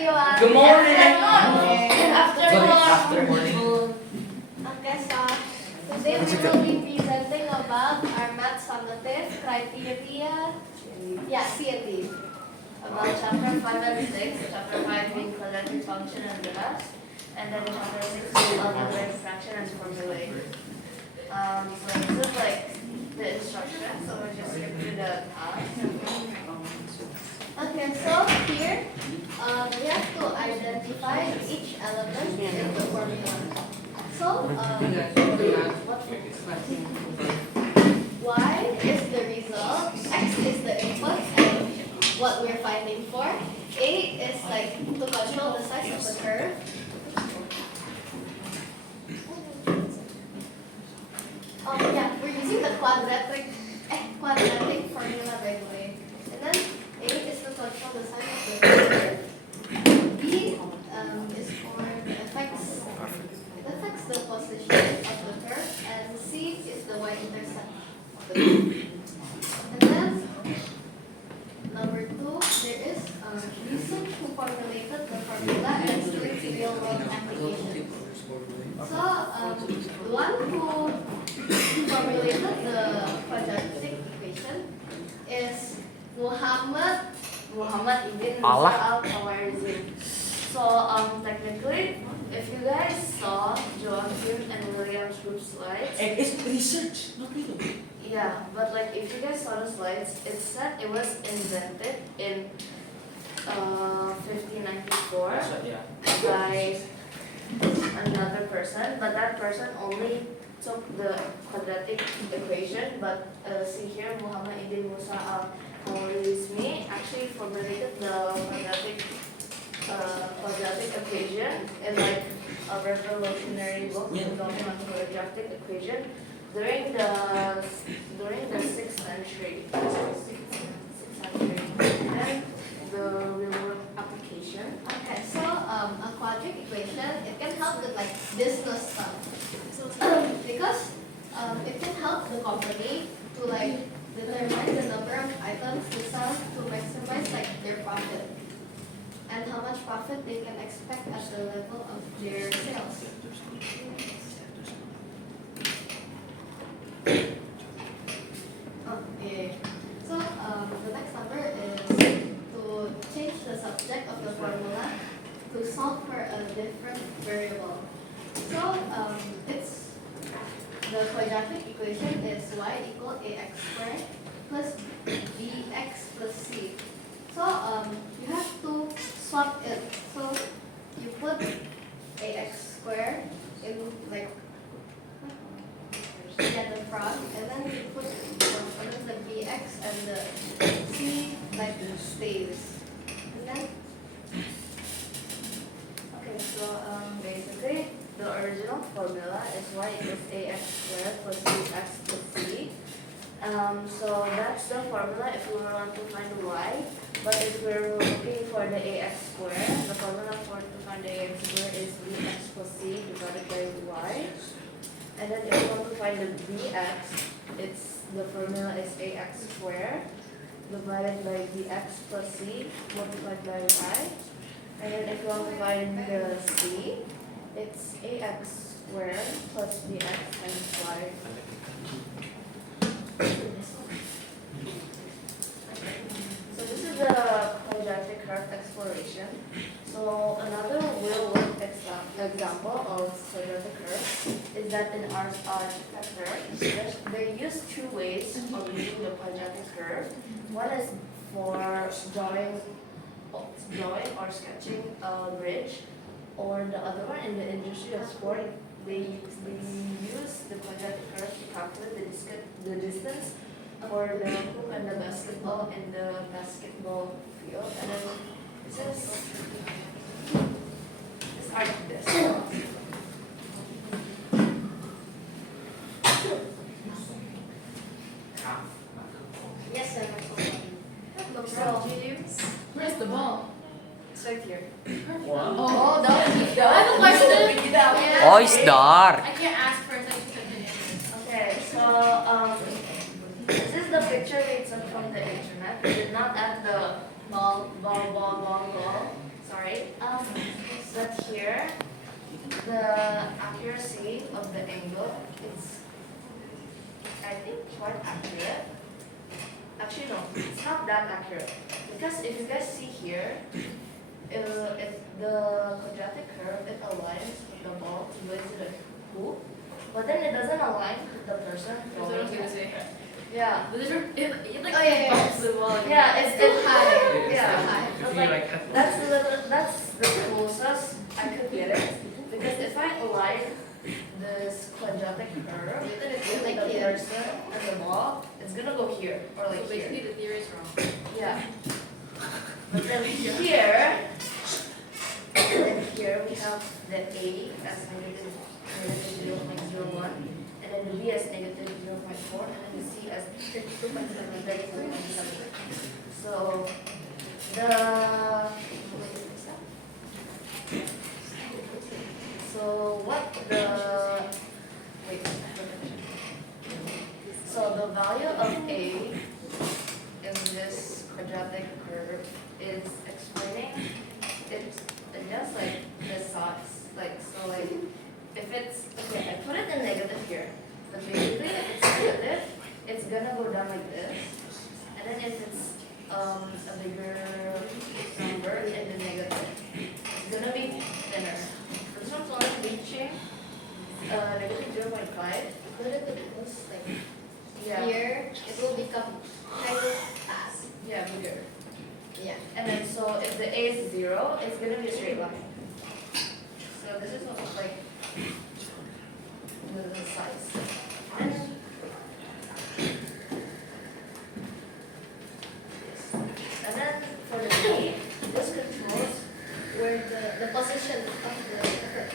everyone. Good morning. Good Afternoon. Okay, so today we will be presenting about our math summative criteria. Yeah, C and D. About chapter 5 and 6. Chapter 5 being quadratic function and graphs. And then chapter 6 being algebraic fraction and formulae. So this is like the instruction, so we'll just skip to the task. Okay, so here we have to identify each element in the formula. So y is the result, x is the input, and what we're finding for. A is like to control the size of the curve. Yeah, we're using the quadratic formula by the way. And then A is to control the size of the curve. B is for the affects the position of the curve, and C is the y-intercept of the curve. And then number 2, there is usage who formulated the formula and its real-world application. So the one who formulated the quadratic equation is Muhammad ibn Musa al-Khawarizmi. So technically, if you guys saw Joachim and William's group slides, It's research, not real. yeah, but like if you guys saw the slides, it said it was invented in 1594 Yeah. by another person, but that person only took the quadratic equation. But see here, Muhammad ibn Musa al-Khawarizmi actually formulated the quadratic equation in like a revolutionary book talking about quadratic equation during the 6th century. And the real world application. Okay, so a quadratic equation, it can help with like business stuff. Because it can help the company to like determine the number of items to sell to maximize like their profit and how much profit they can expect at the level of their sales. Okay. So the next number is to change the subject of the formula to solve for a different variable. So it's the quadratic equation is y equal ax squared plus bx plus c. So you have to swap it. So you put ax squared in like at the front, and then you put the bx and the c like stays. And then okay, so basically the original formula is y equals ax squared plus bx plus c. So that's the formula if we want to find y. But if we're looking for the ax squared, the formula to find the ax squared is bx plus c divided by y. And then if you want to find the bx, the formula is ax squared divided by bx plus c multiplied by y. And then if you want to find the c, it's ax squared plus bx times y. So this is the quadratic curve exploration. So another real-world example of quadratic curve is that in architecture, they use two ways of using the quadratic curve. One is for drawing or sketching a bridge, or the other one in the industry of sport, they use the quadratic curve to calculate the distance for the hoop and the basketball in the basketball field. And then this are this. Yes, sir. So, Where's the ball? it's right here. Oh, that was I have a question. Oh, it's dark. I can't ask for such a minute. Okay, so this is the picture we took from the internet. We did not add the ball. Sorry. But here, the accuracy of the angle is, I think, quite accurate. Actually, no, it's not that accurate. Because if you guys see here, if the quadratic curve, it aligns with the ball going to the hoop, but then it doesn't align with the person That's what I was throwing gonna it. say. Yeah. But it like Oh, yeah. bumps the ball. Yeah, it's too high. Yeah. Too high. I was like, that's the closest I could get it. Because if I align this quadratic curve Then it's with like the here. person and the ball, it's gonna go here or So like basically here. the theory is wrong. Yeah. But then here, and here we have the A as negative 0.01, and then the B as negative 0.4, and then the C as 32.7. So the so what the wait so the value of A in this quadratic curve is explaining it's just like this size. Like so like if it's okay, I put it in negative here. But basically if it's negative, it's gonna go down like this. And then if it's a bigger number in the negative, it's gonna be thinner. This one's only reaching negative 0.5. Put it to this, like Yeah. here, it will become kind of fast. Yeah, bigger. Yeah. And then so if the A is 0, it's gonna be a straight line. So this is almost like the size. And then for the B, this controls Where the position of the curve.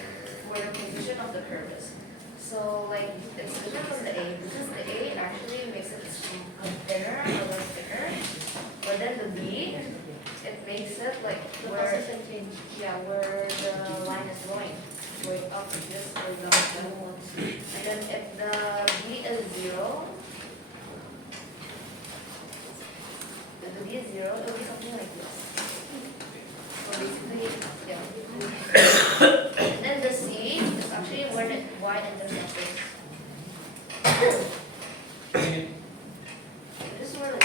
where the position of the curve is. So like it's different from the A because the A actually makes it thinner or less thicker. But then the B, it makes it like The where position change. yeah, where the line is going up like this or down like that. And then if the B is 0, if the B is 0, it will be something like this. So basically, yeah. And then the C is actually where the Y intercepts is. This is where the Y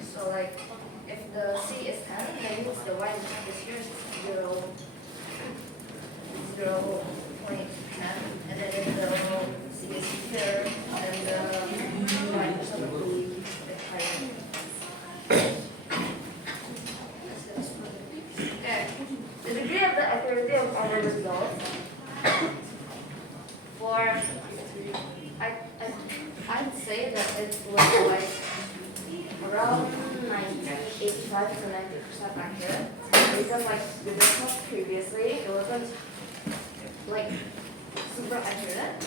is. So like, if the C is 10, that means the Y intercept is here is 0. 0.10, and then if the C is here, then the Y intercept will be a bit higher. Okay. The degree of the accuracy of our results for I'd say that it was like around 85 to 90% accurate because like the results previously it wasn't like super accurate.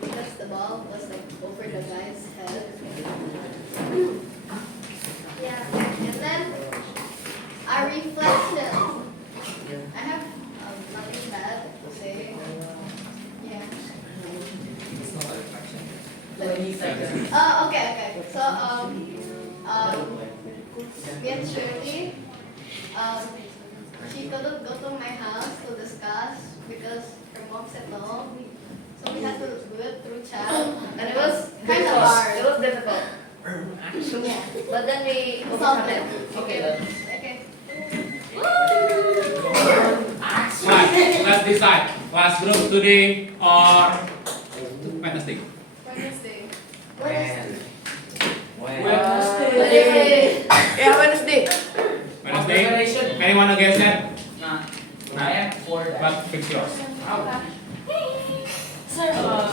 Because the ball was like over the guy's head. Yeah. And then a reflection. I have nothing bad to say. Yeah. It's not a reflection. Like he's like Okay. So me and Sherly, she couldn't go to my house to discuss because her mom said no. So we had to do it through chat. And it was Kind of difficult. hard. It was difficult. Yeah. But then we Solved overcome it. it. okay then. Okay. Right, let's decide. Class group today or Wednesday? Wednesday. When? Wednesday. Yeah, Wednesday. Wednesday? Anyone against that? Nah. I am for that. But fix yours. Sir.